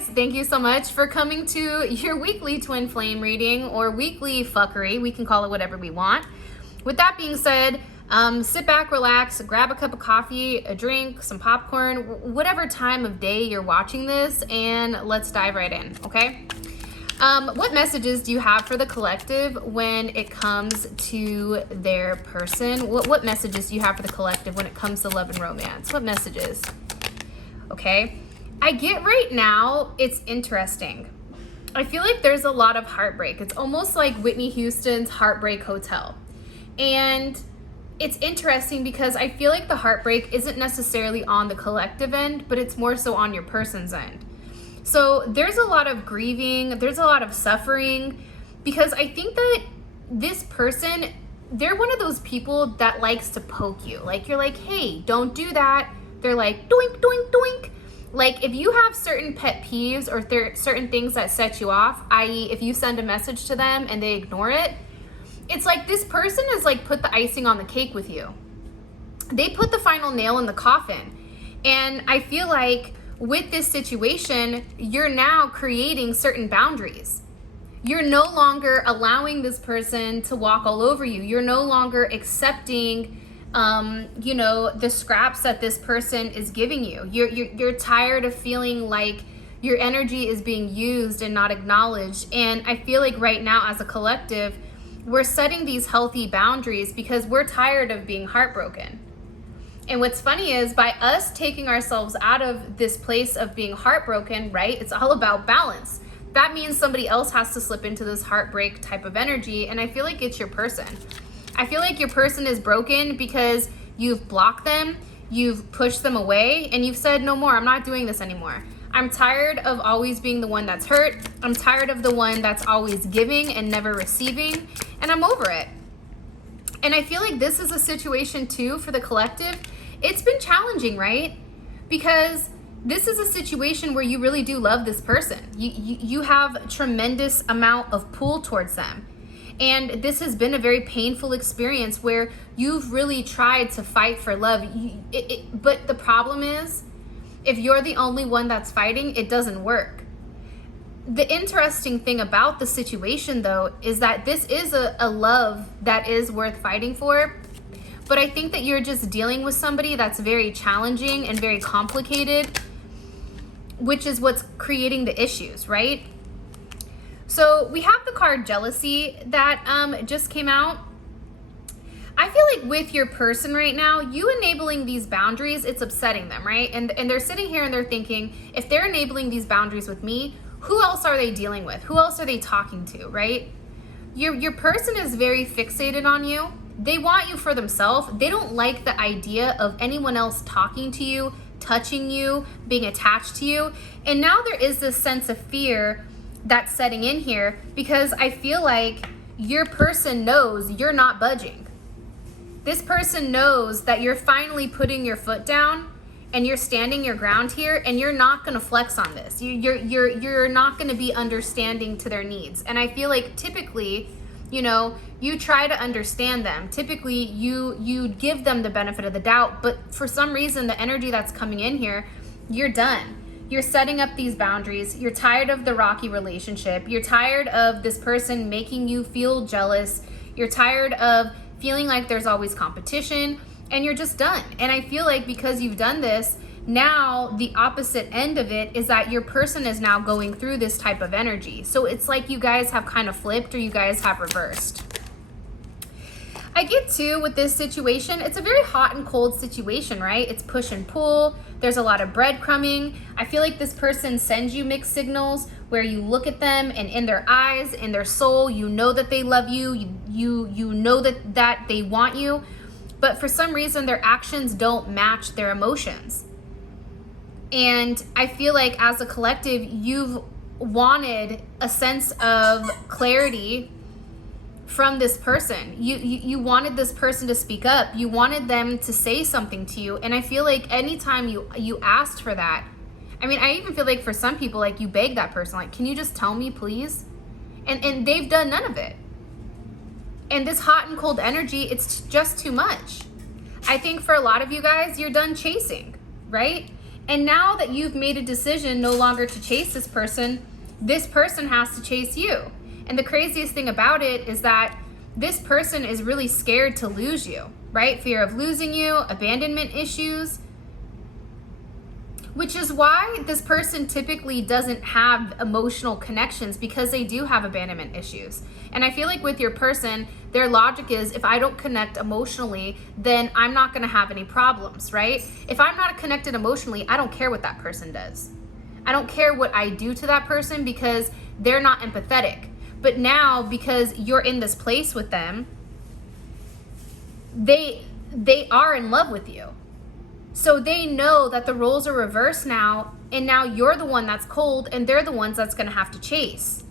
guys, thank you so much for coming to your weekly twin flame reading or weekly fuckery. We can call it whatever we want. With that being said, sit back, relax, grab a cup of coffee, a drink, some popcorn, whatever time of day you're watching this, and let's dive right in, okay? What messages do you have for the collective when it comes to their person? What messages do you have for the collective when it comes to love and romance? What messages? Okay, I get right now, it's interesting. I feel like there's a lot of heartbreak. It's almost like Whitney Houston's Heartbreak Hotel. And it's interesting because I feel like the heartbreak isn't necessarily on the collective end, but it's more so on your person's end. So there's a lot of grieving, there's a lot of suffering, because I think that this person, they're one of those people that likes to poke you. Like, you're like, hey, don't do that. They're like, doink, doink, doink. Like, if you have certain pet peeves or certain things that set you off, i.e. if you send a message to them and they ignore it, it's like this person has like put the icing on the cake with you. They put the final nail in the coffin. And I feel like with this situation, you're now creating certain boundaries. You're no longer allowing this person to walk all over you. You're no longer accepting the scraps that this person is giving you. You're tired of feeling like your energy is being used and not acknowledged. And I feel like right now as a collective, we're setting these healthy boundaries because we're tired of being heartbroken. And what's funny is by us taking ourselves out of this place of being heartbroken, right? It's all about balance. That means somebody else has to slip into this heartbreak type of energy. And I feel like it's your person. I feel like your person is broken because you've blocked them, you've pushed them away, and you've said, no more, I'm not doing this anymore. I'm tired of always being the one that's hurt. I'm tired of the one that's always giving and never receiving, and I'm over it. And I feel like this is a situation too for the collective. It's been challenging, right? Because this is a situation where you really do love this person. You have a tremendous amount of pull towards them. And this has been a very painful experience where you've really tried to fight for love. But the problem is, if you're the only one that's fighting, it doesn't work. The interesting thing about the situation, though, is that this is a love that is worth fighting for. But I think that you're just dealing with somebody that's very challenging and very complicated, which is what's creating the issues, right? So we have the card jealousy that just came out. I feel like with your person right now, you enabling these boundaries, it's upsetting them, right? And they're sitting here and they're thinking, if they're enabling these boundaries with me, who else are they dealing with? Who else are they talking to, right? Your person is very fixated on you. They want you for themselves. They don't like the idea of anyone else talking to you, touching you, being attached to you. And now there is this sense of fear that's setting in here because I feel like your person knows you're not budging. This person knows that you're finally putting your foot down and you're standing your ground here, and you're not going to flex on this. You're not going to be understanding to their needs. And I feel like typically, you try to understand them. Typically, you give them the benefit of the doubt, but for some reason, the energy that's coming in here, you're done. You're setting up these boundaries. You're tired of the rocky relationship. You're tired of this person making you feel jealous. You're tired of feeling like there's always competition, and you're just done. And I feel like because you've done this, now the opposite end of it is that your person is now going through this type of energy. So it's like you guys have kind of flipped or you guys have reversed. I get too with this situation, it's a very hot and cold situation, right? It's push and pull. There's a lot of breadcrumbing. I feel like this person sends you mixed signals where you look at them and in their eyes, in their soul, you know that they love you. You know that they want you. But for some reason, their actions don't match their emotions. And I feel like as a collective, you've wanted a sense of clarity from this person. You wanted this person to speak up. You wanted them to say something to you. And I feel like anytime you asked for that, I mean, I even feel like for some people, like you beg that person, like, can you just tell me, please? And they've done none of it. And this hot and cold energy, it's just too much. I think for a lot of you guys, you're done chasing, right? And now that you've made a decision no longer to chase this person has to chase you. And the craziest thing about it is that this person is really scared to lose you, right? Fear of losing you, abandonment issues, which is why this person typically doesn't have emotional connections, because they do have abandonment issues. And I feel like with your person, their logic is, if I don't connect emotionally, then I'm not going to have any problems, right? If I'm not connected emotionally, I don't care what that person does. I don't care what I do to that person, because they're not empathetic. But now, because you're in this place with them, they are in love with you. So they know that the roles are reversed now, and now you're the one that's cold and they're the ones that's going to have to chase.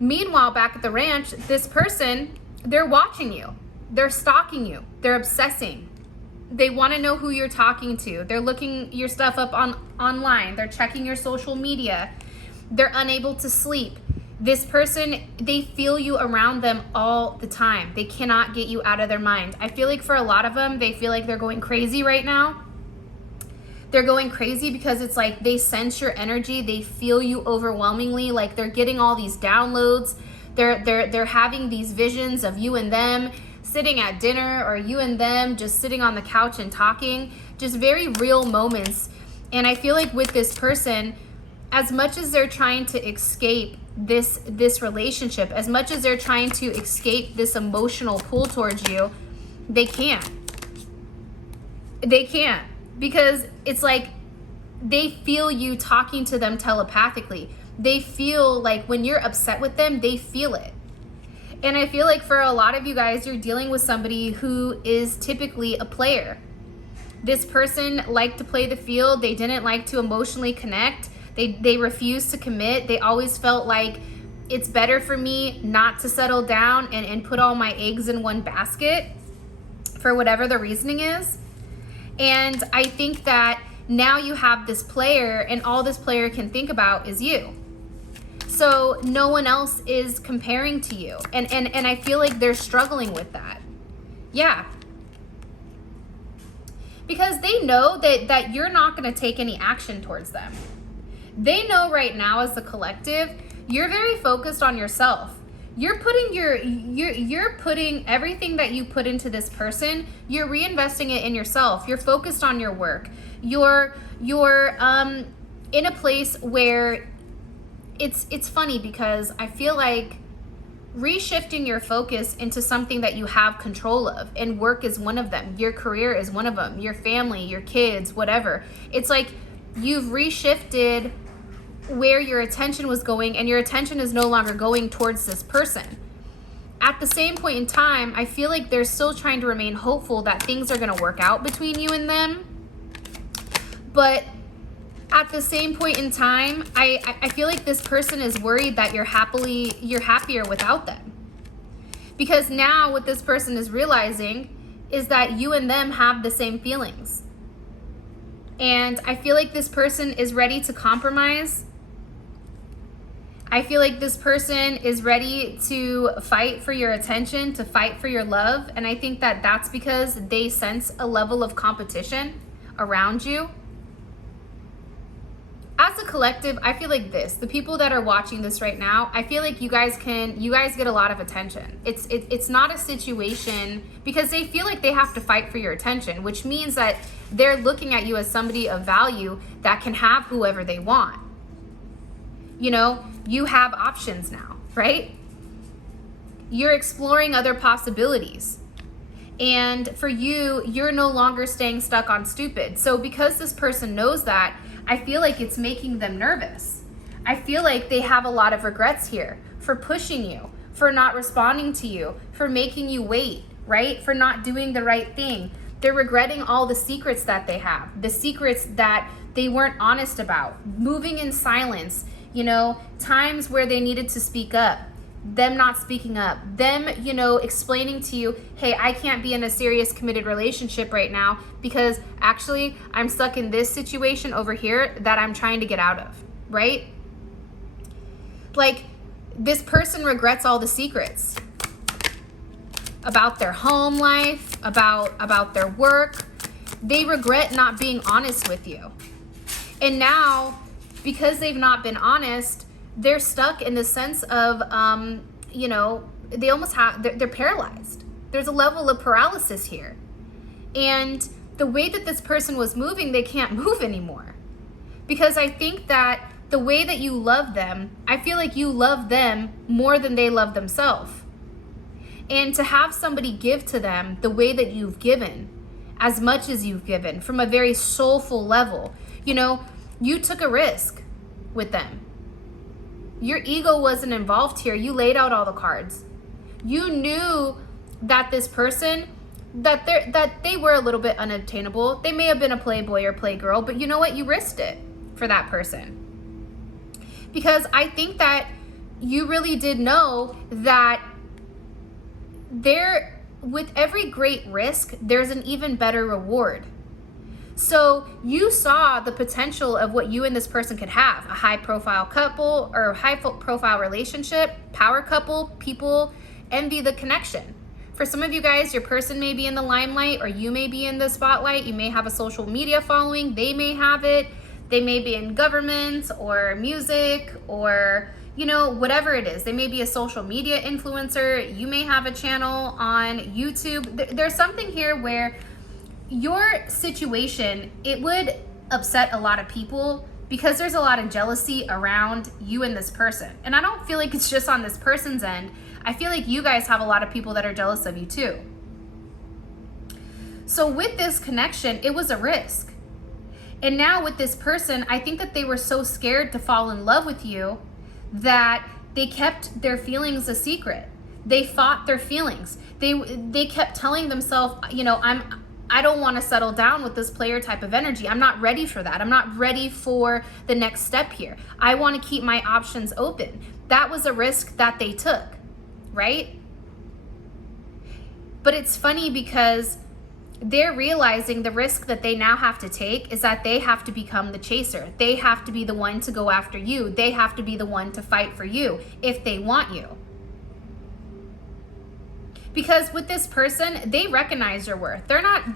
Meanwhile, back at the ranch, this person, they're watching you. They're stalking you. They're obsessing. They want to know who you're talking to. They're looking your stuff up online. They're checking your social media. They're unable to sleep. This person, they feel you around them all the time. They cannot get you out of their mind. I feel like for a lot of them, they feel like they're going crazy right now. They're going crazy because it's like they sense your energy. They feel you overwhelmingly. Like they're getting all these downloads. They're having these visions of you and them sitting at dinner, or you and them just sitting on the couch and talking. Just very real moments. And I feel like with this person, as much as they're trying to escape this relationship, as much as they're trying to escape this emotional pull towards you, they can't. They can't, because it's like they feel you talking to them telepathically. They feel like when you're upset with them, they feel it. And I feel like for a lot of you guys, you're dealing with somebody who is typically a player. This person liked to play the field. They didn't like to emotionally connect. They refused to commit. They always felt like it's better for me not to settle down and put all my eggs in one basket, for whatever the reasoning is. And I think that now you have this player, and all this player can think about is you. So no one else is comparing to you. And I feel like they're struggling with that. Yeah. Because they know that you're not going to take any action towards them. They know right now, as a collective, you're very focused on yourself. You're putting you're putting everything that you put into this person, you're reinvesting it in yourself. You're focused on your work. You're in a place where it's funny, because I feel like reshifting your focus into something that you have control of, and work is one of them. Your career is one of them. Your family, your kids, whatever. It's like you've reshifted where your attention was going, and your attention is no longer going towards this person. At the same point in time, I feel like they're still trying to remain hopeful that things are going to work out between you and them. But at the same point in time, I feel like this person is worried that you're happier without them. Because now what this person is realizing is that you and them have the same feelings. And I feel like this person is ready to compromise. I feel like this person is ready to fight for your attention, to fight for your love. And I think that that's because they sense a level of competition around you. As a collective, I feel like the people that are watching this right now, I feel like you guys get a lot of attention. It's not a situation, because they feel like they have to fight for your attention, which means that they're looking at you as somebody of value that can have whoever they want. You know, you have options now, right? You're exploring other possibilities. And for you, you're no longer staying stuck on stupid. So because this person knows that, I feel like it's making them nervous. I feel like they have a lot of regrets here for pushing you, for not responding to you, for making you wait, right? For not doing the right thing. They're regretting all the secrets that they have, the secrets that they weren't honest about, moving in silence, you know, times where they needed to speak up, them not speaking up, them, you know, explaining to you, hey, I can't be in a serious committed relationship right now because actually I'm stuck in this situation over here that I'm trying to get out of, right? Like, this person regrets all the secrets about their home life, about their work. They regret not being honest with you. And now, because they've not been honest, they're stuck in the sense of, they almost they're paralyzed. There's a level of paralysis here. And the way that this person was moving, they can't move anymore. Because I think that the way that you love them, I feel like you love them more than they love themselves. And to have somebody give to them the way that you've given, as much as you've given, from a very soulful level, you took a risk with them. Your ego wasn't involved here. You laid out all the cards. You knew that this person, that they were a little bit unobtainable. They may have been a playboy or playgirl, but you know what? You risked it for that person. Because I think that you really did know that with every great risk, there's an even better reward. So you saw the potential of what you and this person could have: a high profile couple or high profile relationship, power couple. People envy the connection. For some of you guys, your person may be in the limelight, or you may be in the spotlight. You may have a social media following. They may have it. They may be in government or music or, whatever it is. They may be a social media influencer. You may have a channel on YouTube. There's something here where your situation, it would upset a lot of people because there's a lot of jealousy around you and this person. And I don't feel like it's just on this person's end. I feel like you guys have a lot of people that are jealous of you too. So with this connection, it was a risk. And now with this person, I think that they were so scared to fall in love with you that they kept their feelings a secret. They fought their feelings. They kept telling themselves, I don't want to settle down with this player type of energy. I'm not ready for that. I'm not ready for the next step here. I want to keep my options open. That was a risk that they took, right? But it's funny because they're realizing the risk that they now have to take is that they have to become the chaser. They have to be the one to go after you. They have to be the one to fight for you if they want you. Because with this person, they recognize your worth. They're not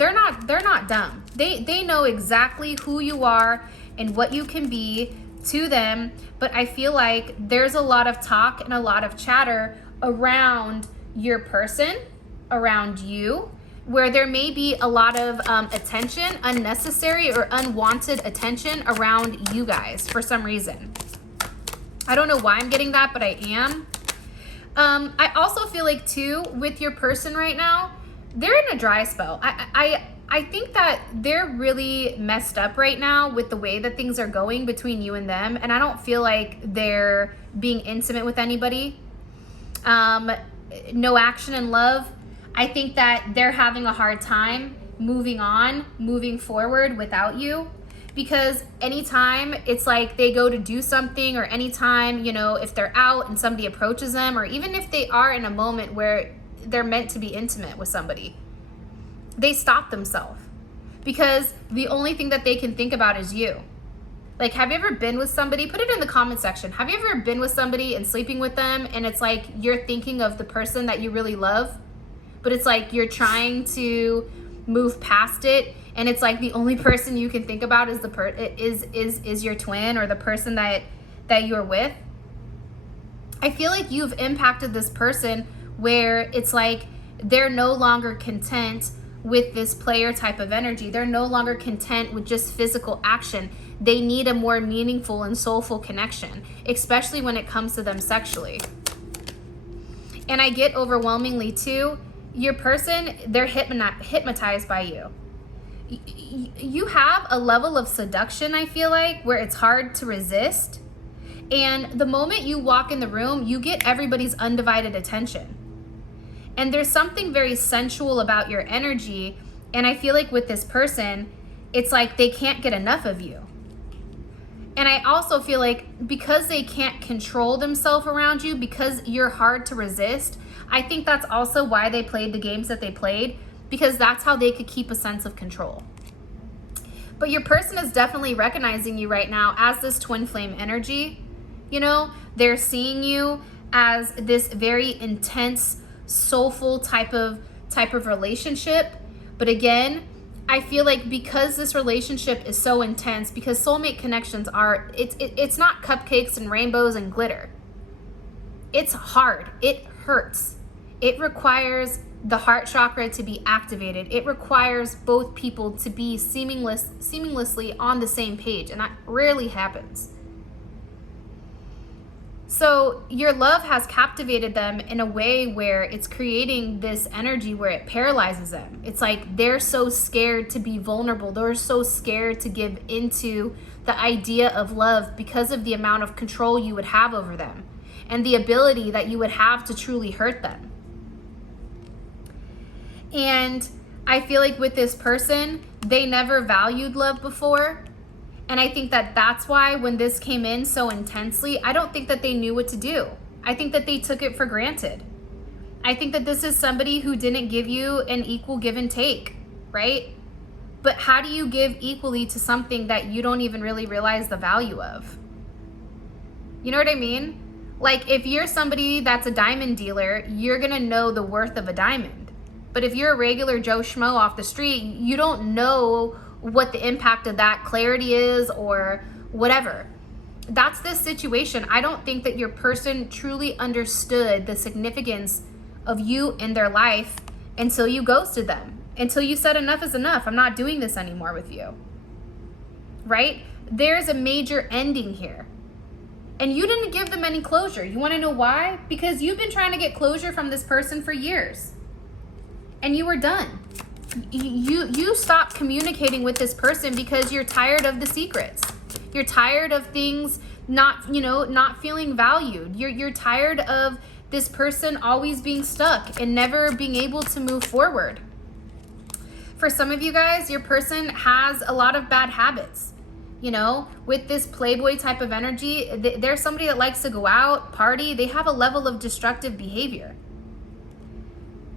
dumb. They know exactly who you are and what you can be to them. But I feel like there's a lot of talk and a lot of chatter around your person, around you, where there may be a lot of attention, unnecessary or unwanted attention around you guys for some reason. I don't know why I'm getting that, but I am. I also feel like too, with your person right now, they're in a dry spell. I think that they're really messed up right now with the way that things are going between you and them. And I don't feel like they're being intimate with anybody. No action and love. I think that they're having a hard time moving forward without you. Because anytime it's like they go to do something, or anytime, if they're out and somebody approaches them, or even if they are in a moment where they're meant to be intimate with somebody, they stop themselves because the only thing that they can think about is you. Like, have you ever been with somebody? Put it in the comment section. Have you ever been with somebody and sleeping with them and it's like you're thinking of the person that you really love, but it's like you're trying to move past it, and it's like the only person you can think about is your twin or the person that you're with? I feel like you've impacted this person where it's like they're no longer content with this player type of energy. They're no longer content with just physical action. They need a more meaningful and soulful connection, especially when it comes to them sexually. And I get overwhelmingly too, your person, they're hypnotized by you. You have a level of seduction, I feel like, where it's hard to resist. And the moment you walk in the room, you get everybody's undivided attention. And there's something very sensual about your energy. And I feel like with this person, it's like they can't get enough of you. And I also feel like because they can't control themselves around you, because you're hard to resist, I think that's also why they played the games that they played, because that's how they could keep a sense of control. But your person is definitely recognizing you right now as this twin flame energy. They're seeing you as this very intense, soulful type of relationship. But again, I feel like because this relationship is so intense, because soulmate connections are, it's not cupcakes and rainbows and glitter. It's hard. It hurts. It requires the heart chakra to be activated. It requires both people to be seamlessly on the same page, and that rarely happens. So your love has captivated them in a way where it's creating this energy where it paralyzes them. It's like they're so scared to be vulnerable. They're so scared to give into the idea of love because of the amount of control you would have over them and the ability that you would have to truly hurt them. And I feel like with this person, they never valued love before. And I think that that's why when this came in so intensely, I don't think that they knew what to do. I think that they took it for granted. I think that this is somebody who didn't give you an equal give and take, right? But how do you give equally to something that you don't even really realize the value of? You know what I mean? Like if you're somebody that's a diamond dealer, you're gonna know the worth of a diamond. But if you're a regular Joe Schmo off the street, you don't know what the impact of that clarity is or whatever. That's this situation. I don't think that your person truly understood the significance of you in their life until you ghosted them, until you said enough is enough. I'm not doing this anymore with you, right? There's a major ending here. And you didn't give them any closure. You want to know why? Because you've been trying to get closure from this person for years. And you were done. You stopped communicating with this person because you're tired of the secrets. You're tired of things not feeling valued. You're tired of this person always being stuck and never being able to move forward. For some of you guys, your person has a lot of bad habits. With this playboy type of energy, they're somebody that likes to go out, party. They have a level of destructive behavior.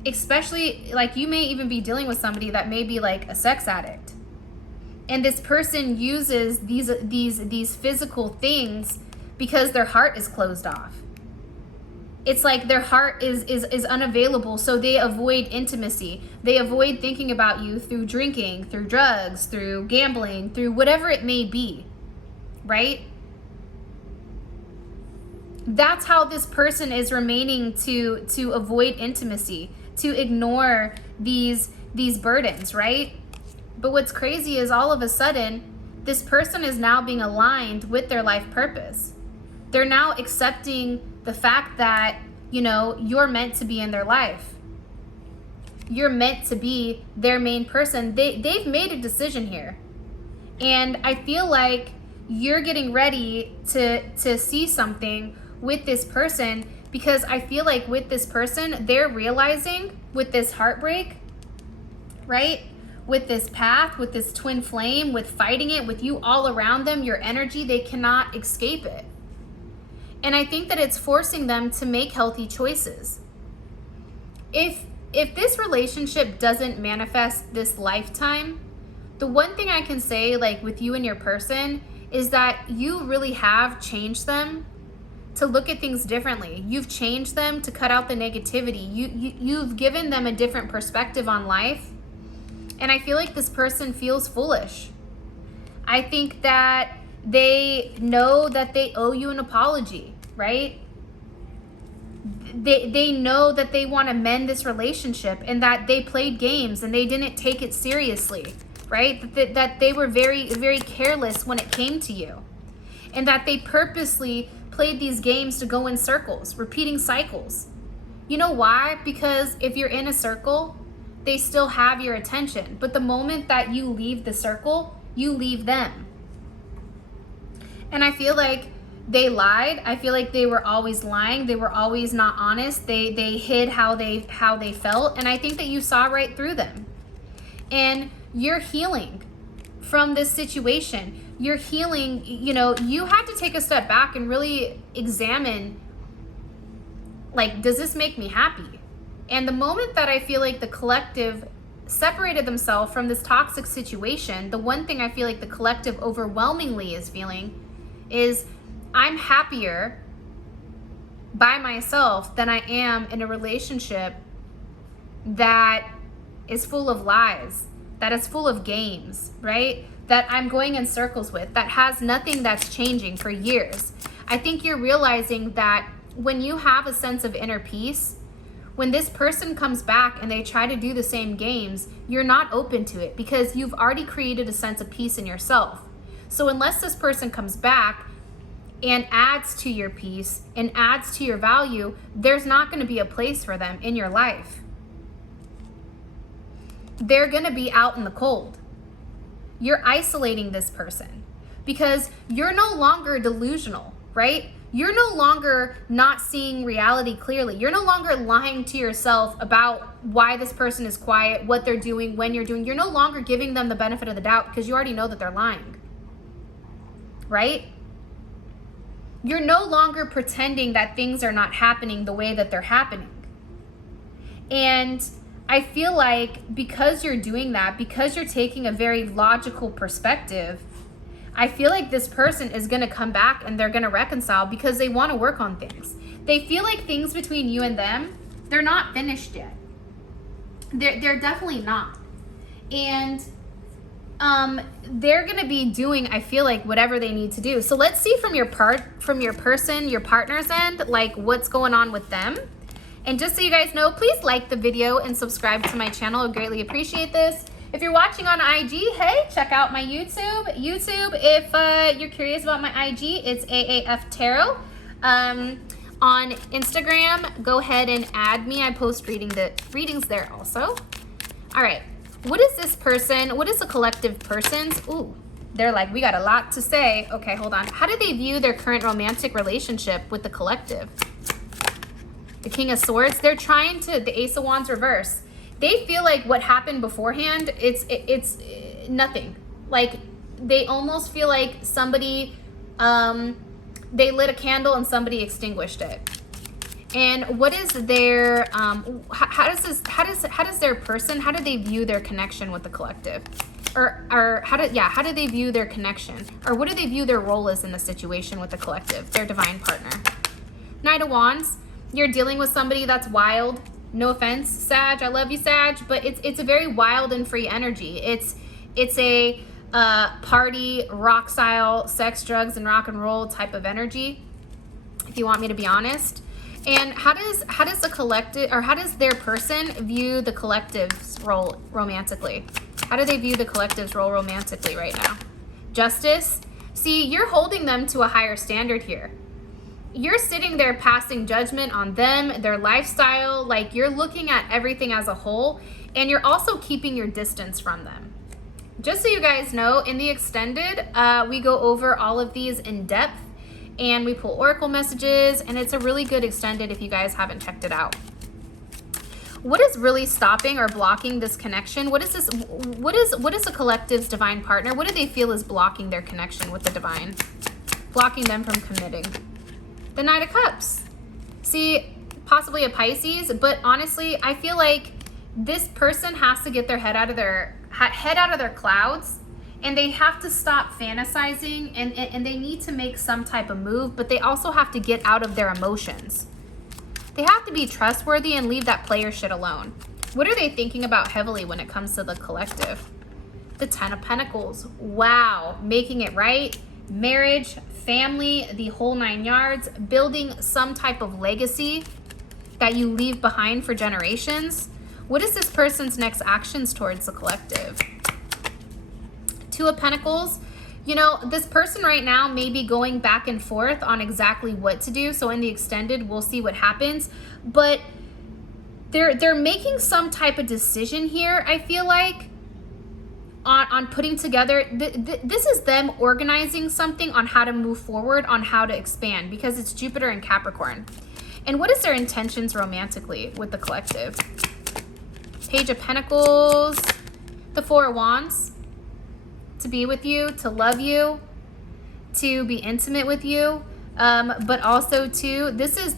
Especially, like, you may even be dealing with somebody that may be like a sex addict. And this person uses these physical things because their heart is closed off. It's like their heart is unavailable, so they avoid intimacy. They avoid thinking about you through drinking, through drugs, through gambling, through whatever it may be, right? That's how this person is remaining to avoid intimacy, to ignore these burdens, right? But what's crazy is all of a sudden, this person is now being aligned with their life purpose. They're now accepting the fact that, you're meant to be in their life. You're meant to be their main person. They've made a decision here. And I feel like you're getting ready to see something with this person, because I feel like with this person, they're realizing with this heartbreak, right? With this path, with this twin flame, with fighting it, with you all around them, your energy, they cannot escape it. And I think that it's forcing them to make healthy choices. If this relationship doesn't manifest this lifetime, the one thing I can say, like with you and your person, is that you really have changed them to look at things differently. You've changed them to cut out the negativity. You've given them a different perspective on life. And I feel like this person feels foolish. I think that they know that they owe you an apology, right? They know that they want to mend this relationship and that they played games and they didn't take it seriously, right? That they were very, very careless when it came to you. And that they purposely played these games to go in circles, repeating cycles. You know why? Because if you're in a circle, they still have your attention. But the moment that you leave the circle, you leave them. And I feel like they lied. I feel like they were always lying. They were always not honest. They hid how they felt. And I think that you saw right through them. And you're healing from this situation. You're healing, you had to take a step back and really examine, like, does this make me happy? And the moment that I feel like the collective separated themselves from this toxic situation, the one thing I feel like the collective overwhelmingly is feeling is, I'm happier by myself than I am in a relationship that is full of lies, that is full of games, right? That I'm going in circles with, that has nothing that's changing for years. I think you're realizing that when you have a sense of inner peace, when this person comes back and they try to do the same games, you're not open to it because you've already created a sense of peace in yourself. So unless this person comes back and adds to your peace and adds to your value, there's not going to be a place for them in your life. They're going to be out in the cold. You're isolating this person because you're no longer delusional, right? You're no longer not seeing reality clearly. You're no longer lying to yourself about why this person is quiet, what they're doing, when you're doing. You're no longer giving them the benefit of the doubt because you already know that they're lying, right? You're no longer pretending that things are not happening the way that they're happening. And I feel like because you're doing that, because you're taking a very logical perspective, I feel like this person is going to come back and they're going to reconcile because they want to work on things. They feel like things between you and them, they're not finished yet. They're definitely not. And they're going to be doing, I feel like, whatever they need to do. So let's see from your person, your partner's end, like what's going on with them. And just so you guys know, please like the video and subscribe to my channel. I greatly appreciate this. If you're watching on IG, hey, check out my YouTube. If you're curious about my IG, it's AAF Tarot. On Instagram, go ahead and add me. I post readings there also. All right. What is this person? What is the collective person's? Ooh, they're like, we got a lot to say. Okay, hold on. How do they view their current romantic relationship with the collective? The King of Swords. They're trying to, the Ace of Wands reverse. They feel like what happened beforehand, it's nothing. Like they almost feel like somebody, they lit a candle and somebody extinguished it. And what is their, how does their person, how do they view their connection with the collective? Or how do they view their connection? Or what do they view their role as in the situation with the collective, their divine partner? Knight of Wands, you're dealing with somebody that's wild. No offense, Sag, I love you, Sag, but it's a very wild and free energy. It's a party, rock style, sex, drugs, and rock and roll type of energy, if you want me to be honest. And how does the collective, or how does their person view the collective's role romantically? How do they view the collective's role romantically right now? Justice. See, you're holding them to a higher standard here. You're sitting there passing judgment on them, their lifestyle, like you're looking at everything as a whole, and you're also keeping your distance from them. Just so you guys know, in the extended, we go over all of these in depth, and we pull oracle messages, and it's a really good extended if you guys haven't checked it out. What is really stopping or blocking this connection? What is this? What is the collective's divine partner? What do they feel is blocking their connection with the divine? Blocking them from committing? The Knight of Cups. See, possibly a Pisces, but honestly, I feel like this person has to get their head out of their clouds, and they have to stop fantasizing, and they need to make some type of move, but they also have to get out of their emotions. They have to be trustworthy and leave that player shit alone. What are they thinking about heavily when it comes to the collective? The Ten of Pentacles. Wow, making it right. Marriage, family, the whole 9 yards, building some type of legacy that you leave behind for generations. What is this person's next actions towards the collective? Two of Pentacles. You know, this person right now may be going back and forth on exactly what to do. So in the extended, we'll see what happens. But they're making some type of decision here, I feel like, on putting together, this is them organizing something on how to move forward, on how to expand, because it's Jupiter and Capricorn. And what is their intentions romantically with the collective? Page of Pentacles, the Four of Wands, to be with you, to love you, to be intimate with you, but also to, this is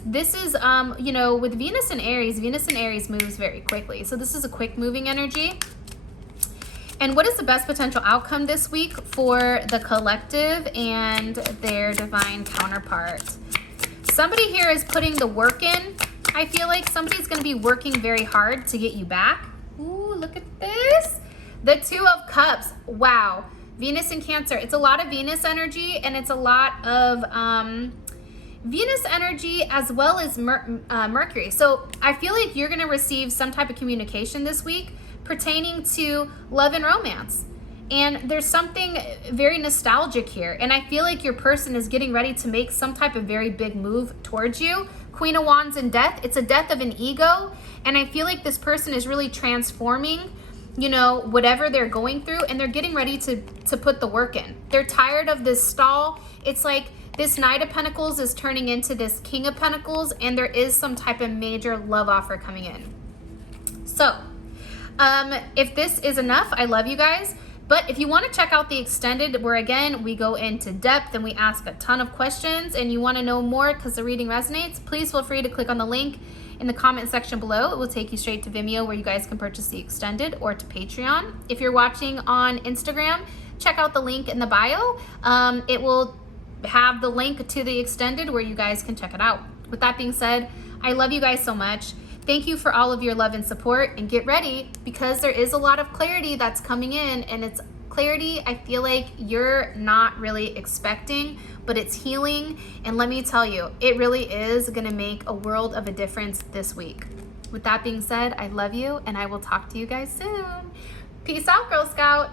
you know, with Venus and Aries moves very quickly. So this is a quick moving energy. And what is the best potential outcome this week for the collective and their divine counterpart? Somebody here is putting the work in. I feel like somebody's going to be working very hard to get you back. Ooh, look at this. The Two of Cups. Wow. Venus and Cancer. It's a lot of Venus energy, and it's a lot of Venus energy as well as Mercury. So I feel like you're going to receive some type of communication this week pertaining to love and romance. And there's something very nostalgic here. And I feel like your person is getting ready to make some type of very big move towards you. Queen of Wands and death. It's a death of an ego. And I feel like this person is really transforming, you know, whatever they're going through. And they're getting ready to put the work in. They're tired of this stall. It's like this Knight of Pentacles is turning into this King of Pentacles. And there is some type of major love offer coming in. So, if this is enough, I love you guys. But if you want to check out the extended, where again, we go into depth and we ask a ton of questions, and you want to know more because the reading resonates, please feel free to click on the link in the comment section below. It will take you straight to Vimeo where you guys can purchase the extended, or to Patreon. If you're watching on Instagram, check out the link in the bio. It will have the link to the extended where you guys can check it out. With that being said, I love you guys so much. Thank you for all of your love and support, and get ready because there is a lot of clarity that's coming in, and it's clarity I feel like you're not really expecting, but it's healing. And let me tell you, it really is going to make a world of a difference this week. With that being said, I love you, and I will talk to you guys soon. Peace out, Girl Scout.